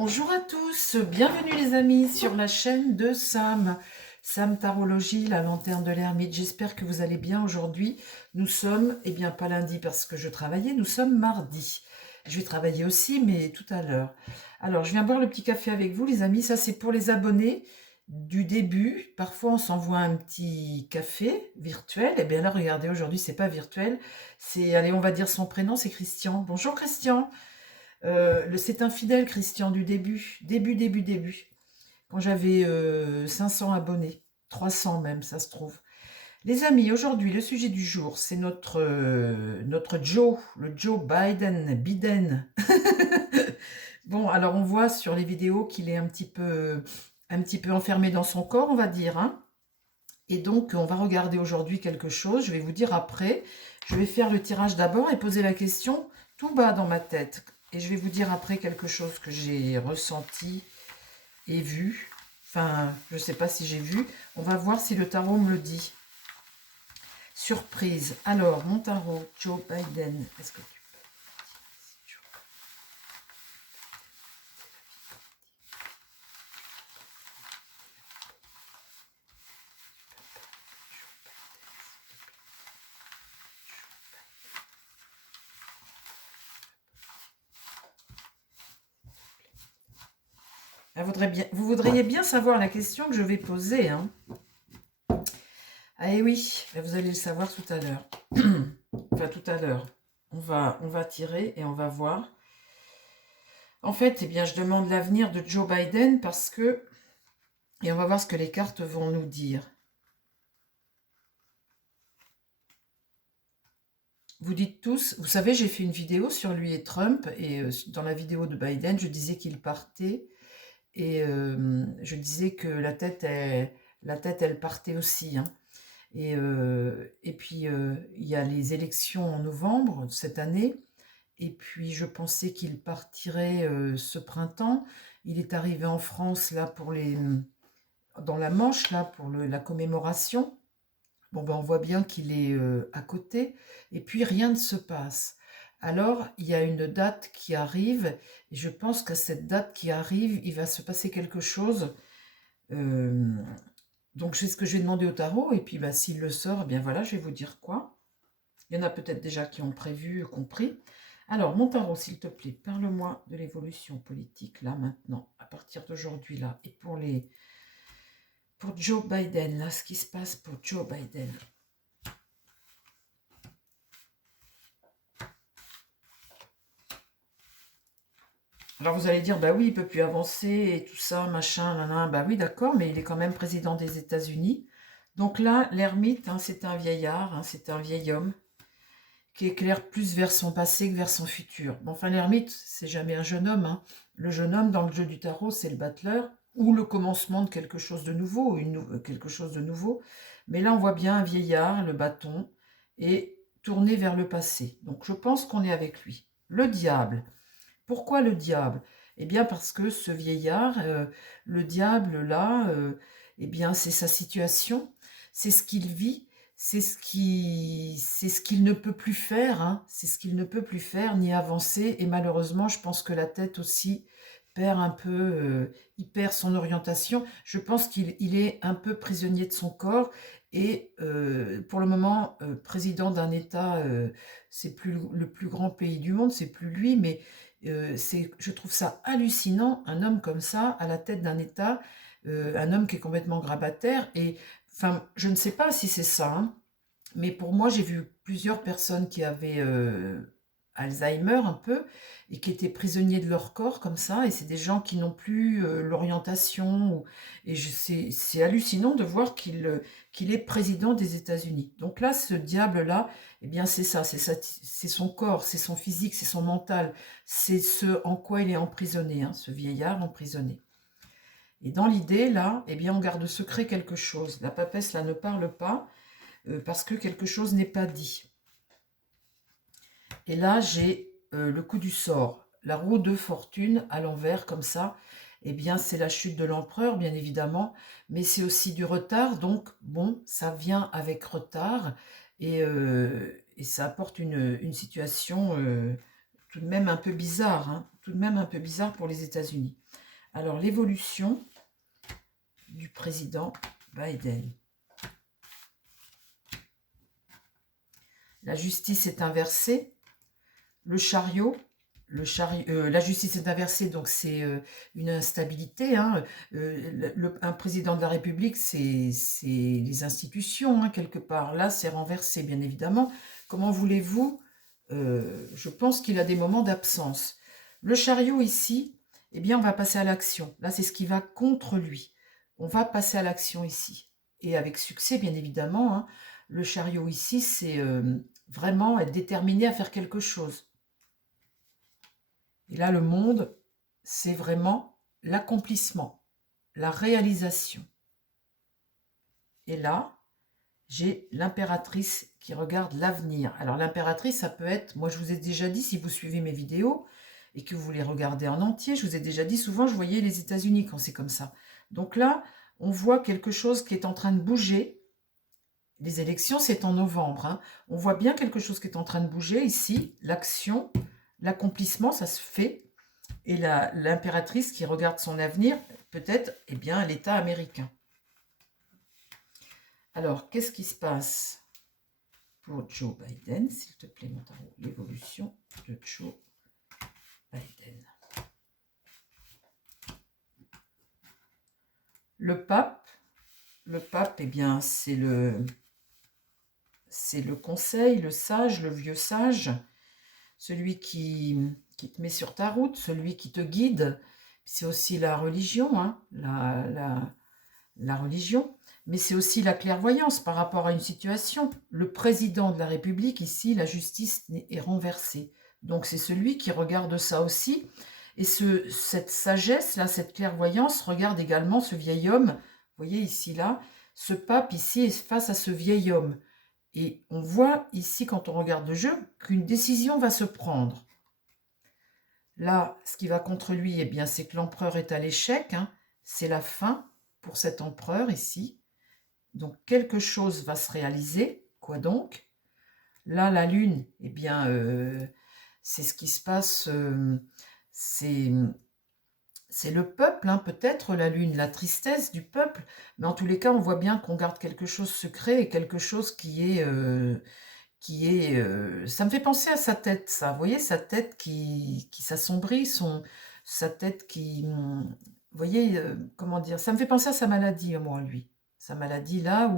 Bonjour à tous, bienvenue les amis sur la chaîne de Sam Tarologie, la lanterne de l'ermite. J'espère que vous allez bien aujourd'hui. Nous sommes, pas lundi parce que je travaillais, nous sommes mardi. Je vais travailler aussi, mais tout à l'heure. Alors, je viens boire le petit café avec vous les amis. Ça, c'est pour les abonnés du début. Parfois, on s'envoie un petit café virtuel. Et bien là, regardez, aujourd'hui, c'est pas virtuel. Allez, on va dire son prénom, c'est Christian. Bonjour Christian. C'est un fidèle Christian du début, quand j'avais 500 abonnés, 300 même, ça se trouve. Les amis, aujourd'hui, le sujet du jour, c'est notre Joe, le Joe Biden. Bon, alors on voit sur les vidéos qu'il est un petit peu enfermé dans son corps, on va dire, hein. Et donc, on va regarder aujourd'hui quelque chose, je vais vous dire après. Je vais faire le tirage d'abord et poser la question tout bas dans ma tête. Et je vais vous dire après quelque chose que j'ai ressenti et vu. Enfin, je ne sais pas si j'ai vu. On va voir si le tarot me le dit. Surprise. Alors, mon tarot, Joe Biden. Est-ce que tu vous voudriez bien savoir la question que je vais poser, hein? Ah et oui, vous allez le savoir tout à l'heure. Enfin, tout à l'heure. On va tirer et on va voir. En fait, je demande l'avenir de Joe Biden parce que... Et on va voir ce que les cartes vont nous dire. Vous dites tous... Vous savez, j'ai fait une vidéo sur lui et Trump. Et dans la vidéo de Biden, je disais qu'il partait. Et je disais que la tête, elle partait aussi, hein. Et puis, il y a les élections en novembre cette année. Et puis, je pensais qu'il partirait ce printemps. Il est arrivé en France, là, dans la Manche, là, pour la commémoration. Bon, ben, on voit bien qu'il est à côté. Et puis, rien ne se passe. Alors, il y a une date qui arrive. Et je pense qu'à cette date qui arrive, il va se passer quelque chose. Euh, donc, c'est ce que je vais demander au tarot. Et puis, bah, s'il le sort, eh bien voilà, je vais vous dire quoi. Il y en a peut-être déjà qui ont prévu, compris. Alors, mon tarot, s'il te plaît, parle-moi de l'évolution politique, là, maintenant, à partir d'aujourd'hui, là, et pour Joe Biden, là, ce qui se passe pour Joe Biden. Alors, vous allez dire, bah oui, il peut plus avancer, et tout ça, machin, nan, bah oui, d'accord, mais il est quand même président des États-Unis. Donc là, l'ermite, hein, c'est un vieillard, hein, c'est un vieil homme, qui éclaire plus vers son passé que vers son futur. Bon, enfin, l'ermite, c'est jamais un jeune homme, hein. Le jeune homme, dans le jeu du tarot, c'est le battleur, ou le commencement de quelque chose de nouveau, quelque chose de nouveau. Mais là, on voit bien un vieillard, le bâton, et tourné vers le passé. Donc, je pense qu'on est avec lui. Le diable. Pourquoi le diable? Eh bien, parce que ce vieillard, le diable, là, c'est sa situation, c'est ce qu'il vit, c'est ce qu'il ne peut plus faire, hein, c'est ce qu'il ne peut plus faire, ni avancer. Et malheureusement, je pense que la tête aussi perd un peu, il perd son orientation. Je pense qu'il est un peu prisonnier de son corps. Et pour le moment, président d'un État, c'est plus le plus grand pays du monde, c'est plus lui, mais je trouve ça hallucinant, un homme comme ça, à la tête d'un État, un homme qui est complètement grabataire. Et enfin, je ne sais pas si c'est ça, hein, mais pour moi, j'ai vu plusieurs personnes qui avaient Alzheimer un peu et qui étaient prisonniers de leur corps comme ça. Et c'est des gens qui n'ont plus l'orientation. C'est hallucinant de voir qu'il est président des États-Unis. Donc là, ce diable-là, eh bien, c'est ça, c'est son corps, c'est son physique, c'est son mental, c'est ce en quoi il est emprisonné, hein, ce vieillard emprisonné. Et dans l'idée, là, eh bien, on garde secret quelque chose. La papesse, là, ne parle pas parce que quelque chose n'est pas dit. Et là, j'ai le coup du sort. La roue de fortune à l'envers, comme ça, eh bien, c'est la chute de l'empereur, bien évidemment, mais c'est aussi du retard. Donc, bon, ça vient avec retard et ça apporte une situation tout de même un peu bizarre, hein, tout de même un peu bizarre pour les États-Unis. Alors, l'évolution du président Biden. La justice est inversée. Le chariot, la justice est inversée, donc c'est une instabilité. Hein. Un président de la République, c'est les institutions, hein, quelque part. Là, c'est renversé, bien évidemment. Comment voulez-vous je pense qu'il a des moments d'absence. Le chariot ici, eh bien, on va passer à l'action. Là, c'est ce qui va contre lui. On va passer à l'action ici. Et avec succès, bien évidemment. Hein. Le chariot ici, c'est vraiment être déterminé à faire quelque chose. Et là, le monde, c'est vraiment l'accomplissement, la réalisation. Et là, j'ai l'impératrice qui regarde l'avenir. Alors l'impératrice, ça peut être, moi je vous ai déjà dit, si vous suivez mes vidéos et que vous les regardez en entier, je vous ai déjà dit, souvent je voyais les États-Unis quand c'est comme ça. Donc là, on voit quelque chose qui est en train de bouger. Les élections, c'est en novembre. Hein. On voit bien quelque chose qui est en train de bouger ici. L'action, l'accomplissement, ça se fait. Et l'impératrice qui regarde son avenir, peut-être, eh bien, l'État américain. Alors, qu'est-ce qui se passe pour Joe Biden? S'il te plaît, mon tarot, l'évolution de Joe Biden. Le pape, eh bien, c'est le conseil, le sage, le vieux sage, celui qui te met sur ta route, celui qui te guide. C'est aussi la religion, hein, la religion, mais c'est aussi la clairvoyance par rapport à une situation. Le président de la République, ici, la justice est renversée. Donc c'est celui qui regarde ça aussi. Et cette sagesse-là, cette clairvoyance, regarde également ce vieil homme. Vous voyez ici, là, ce pape ici est face à ce vieil homme. Et on voit ici, quand on regarde le jeu, qu'une décision va se prendre. Là, ce qui va contre lui, eh bien, c'est que l'empereur est à l'échec. Hein. C'est la fin pour cet empereur ici. Donc, quelque chose va se réaliser. Quoi donc? Là, la lune, eh bien, c'est ce qui se passe. C'est le peuple, hein, peut-être, la lune, la tristesse du peuple. Mais en tous les cas, on voit bien qu'on garde quelque chose secret et quelque chose qui est... ça me fait penser à sa tête, ça. Vous voyez, sa tête qui s'assombrit, sa tête qui... Vous voyez, comment dire? Ça me fait penser à sa maladie, moi, lui. Sa maladie, là,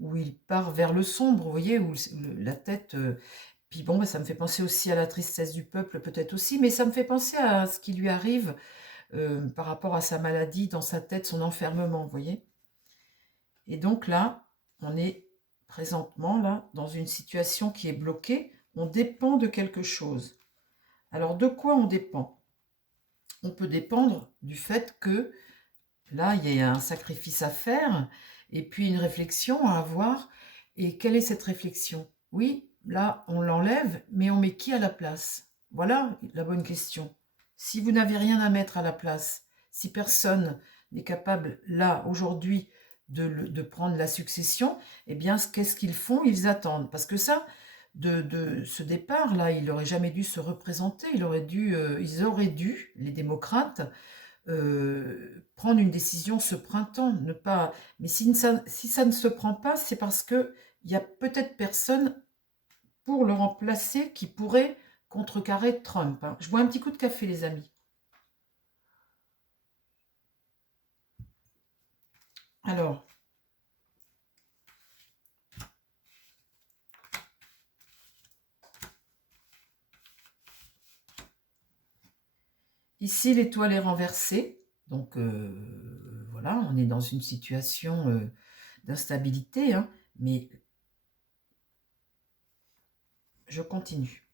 où il part vers le sombre, vous voyez, où la tête... puis bon, ça me fait penser aussi à la tristesse du peuple, peut-être aussi, mais ça me fait penser à ce qui lui arrive par rapport à sa maladie, dans sa tête, son enfermement, vous voyez. Et donc là, on est présentement là dans une situation qui est bloquée. On dépend de quelque chose. Alors de quoi on dépend? On peut dépendre du fait que là, il y a un sacrifice à faire et puis une réflexion à avoir. Et quelle est cette réflexion? Oui, là, on l'enlève, mais on met qui à la place? Voilà la bonne question. Si vous n'avez rien à mettre à la place, si personne n'est capable, là, aujourd'hui, de prendre la succession, eh bien, qu'est-ce qu'ils font? Ils attendent. Parce que ça, de ce départ-là, il n'aurait jamais dû se représenter. Ils auraient dû, les démocrates, prendre une décision ce printemps. Mais si ça ne se prend pas, c'est parce qu'il y a peut-être personne pour le remplacer qui pourrait contrecarrer Trump. Hein. Je bois un petit coup de café, les amis. Alors, ici, l'étoile est renversée. Donc, voilà, on est dans une situation d'instabilité. Hein, mais je continue.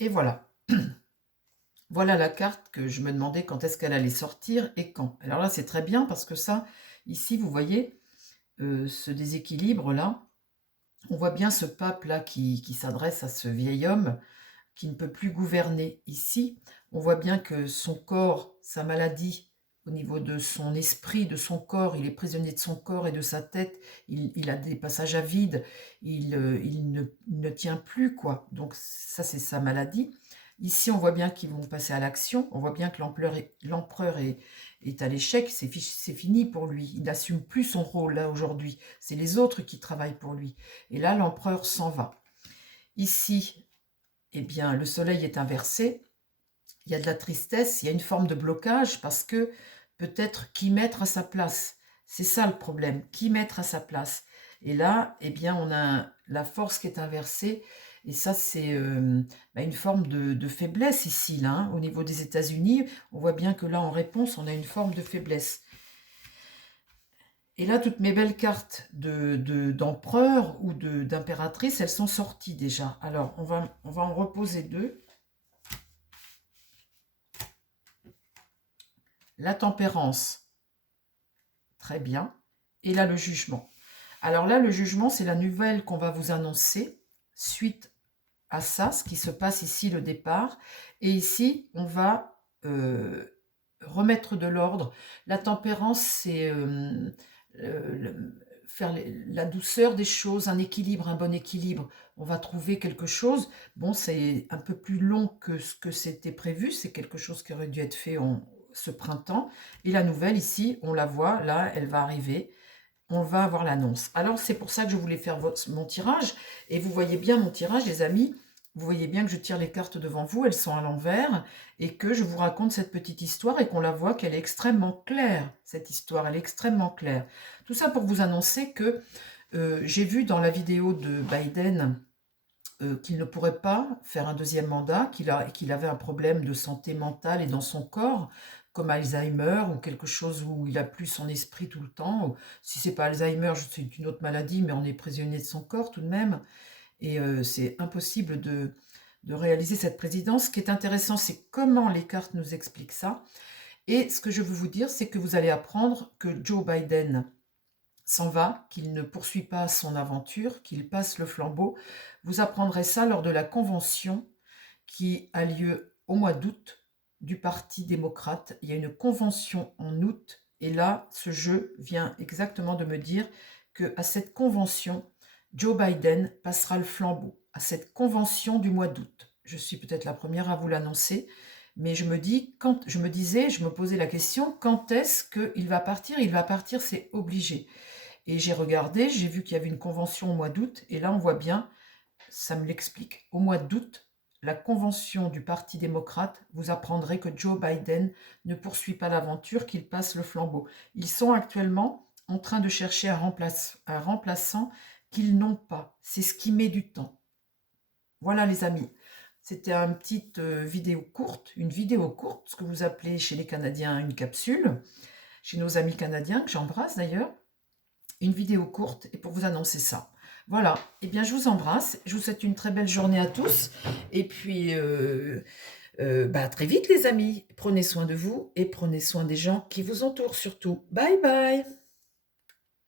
Et voilà. Voilà la carte que je me demandais quand est-ce qu'elle allait sortir et quand. Alors là, c'est très bien parce que ça, ici, vous voyez, ce déséquilibre-là, on voit bien ce pape-là qui s'adresse à ce vieil homme qui ne peut plus gouverner. Ici, on voit bien que son corps, sa maladie, au niveau de son esprit, de son corps. Il est prisonnier de son corps et de sa tête. Il a des passages à vide. Il ne tient plus, quoi. Donc ça, c'est sa maladie. Ici, on voit bien qu'ils vont passer à l'action. On voit bien que l'empereur est à l'échec. C'est fini pour lui. Il n'assume plus son rôle, là, aujourd'hui. C'est les autres qui travaillent pour lui. Et là, l'empereur s'en va. Ici, eh bien, le soleil est inversé. Il y a de la tristesse, il y a une forme de blocage parce que peut-être qui mettre à sa place. C'est ça le problème, qui mettre à sa place. Et là, eh bien, on a la force qui est inversée. Et ça, c'est une forme de faiblesse ici, là, hein. Au niveau des États-Unis, on voit bien que là, en réponse, on a une forme de faiblesse. Et là, toutes mes belles cartes d'empereur ou d'impératrice, elles sont sorties déjà. Alors, on va en reposer deux. La tempérance, très bien. Et là, le jugement. Alors là, le jugement, c'est la nouvelle qu'on va vous annoncer suite à ça, ce qui se passe ici, le départ. Et ici, on va remettre de l'ordre. La tempérance, c'est faire la douceur des choses, un équilibre, un bon équilibre. On va trouver quelque chose. Bon, c'est un peu plus long que ce que c'était prévu. C'est quelque chose qui aurait dû être fait ce printemps. Et la nouvelle, ici, on la voit, là, elle va arriver. On va avoir l'annonce. Alors, c'est pour ça que je voulais faire mon tirage. Et vous voyez bien mon tirage, les amis. Vous voyez bien que je tire les cartes devant vous. Elles sont à l'envers. Et que je vous raconte cette petite histoire et qu'on la voit qu'elle est extrêmement claire. Cette histoire, elle est extrêmement claire. Tout ça pour vous annoncer que j'ai vu dans la vidéo de Biden qu'il ne pourrait pas faire un deuxième mandat, qu'il avait un problème de santé mentale et dans son corps, comme Alzheimer ou quelque chose où il a plus son esprit tout le temps. Ou, si c'est pas Alzheimer, c'est une autre maladie, mais on est prisonnier de son corps tout de même. Et c'est impossible de réaliser cette présidence. Ce qui est intéressant, c'est comment les cartes nous expliquent ça. Et ce que je veux vous dire, c'est que vous allez apprendre que Joe Biden s'en va, qu'il ne poursuit pas son aventure, qu'il passe le flambeau. Vous apprendrez ça lors de la convention qui a lieu au mois d'août du Parti démocrate. Il y a une convention en août et là, ce jeu vient exactement de me dire qu'à cette convention, Joe Biden passera le flambeau, à cette convention du mois d'août. Je suis peut-être la première à vous l'annoncer, mais je me posais la question, quand est-ce qu'il va partir? Il va partir, c'est obligé. Et j'ai regardé, j'ai vu qu'il y avait une convention au mois d'août, et là on voit bien, ça me l'explique. Au mois d'août, la convention du Parti démocrate, vous apprendrez que Joe Biden ne poursuit pas l'aventure, qu'il passe le flambeau. Ils sont actuellement en train de chercher un remplaçant qu'ils n'ont pas. C'est ce qui met du temps. Voilà les amis. C'était une petite vidéo courte, ce que vous appelez chez les Canadiens une capsule, chez nos amis canadiens, que j'embrasse d'ailleurs. Une vidéo courte et pour vous annoncer ça. Voilà, eh bien je vous embrasse, je vous souhaite une très belle journée à tous et puis à très vite les amis. Prenez soin de vous et prenez soin des gens qui vous entourent surtout. Bye bye.